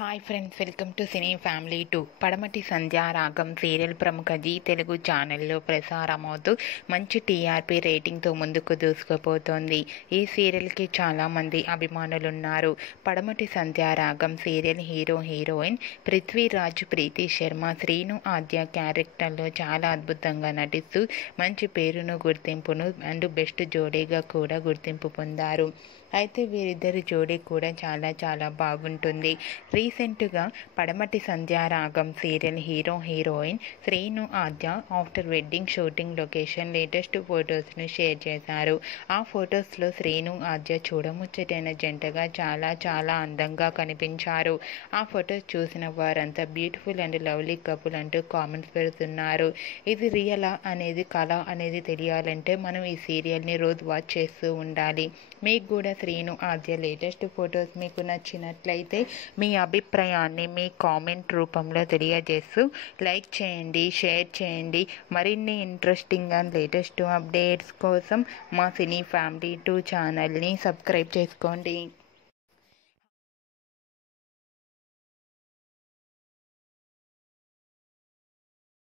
Hi friends, welcome to cine family 2. పడమటి Sandhya Ragam serial ప్రముఖ G Telugu ఛానల్లో ప్రసారమవుతూ మంచి టీఆర్పీ రేటింగ్తో ముందుకు దూసుకుపోతోంది. ఈ సీరియల్కి చాలామంది అభిమానులున్నారు. పడమటి సంధ్యా రాగం సీరియల్ హీరోయిన్ పృథ్వీరాజ్, ప్రీతి శర్మ, శ్రీను ఆద్య క్యారెక్టర్లో చాలా అద్భుతంగా నటిస్తూ మంచి పేరును, గుర్తింపును అండ్ బెస్ట్ జోడీగా కూడా గుర్తింపు పొందారు. అయితే వీరిద్దరి జోడీ కూడా చాలా బాగుంటుంది. రీసెంట్గా Padamati Sandhya Ragam serial heroine Srinu Adya after wedding shooting location latest ఫొటోస్ను షేర్ చేశారు. ఆ ఫొటోస్లో శ్రీను ఆద్య చూడముచ్చటైన జంటగా చాలా అందంగా కనిపించారు. ఆ ఫొటోస్ చూసిన వారంతా బ్యూటిఫుల్ అండ్ లవ్లీ కపుల్ అంటూ కామెంట్స్ పెడుతున్నారు. ఇది రియలా అనేది కళ అనేది తెలియాలంటే మనం ఈ సీరియల్ని రోజు వాచ్ చేస్తూ ఉండాలి. మీకు కూడా శ్రీను ఆద్య లేటెస్ట్ ఫొటోస్ మీకు నచ్చినట్లయితే మీ అభిప్రాయాన్ని మీ కామెంట్ రూపంలో తెలియజేస్తూ లైక్ చేయండి, షేర్ చేయండి. మరిన్ని ఇంట్రెస్టింగ్ అండ్ లేటెస్ట్ అప్డేట్స్ కోసం మా సినీ ఫ్యామిలీ 2 ఛానల్ని సబ్స్క్రైబ్ చేసుకోండి.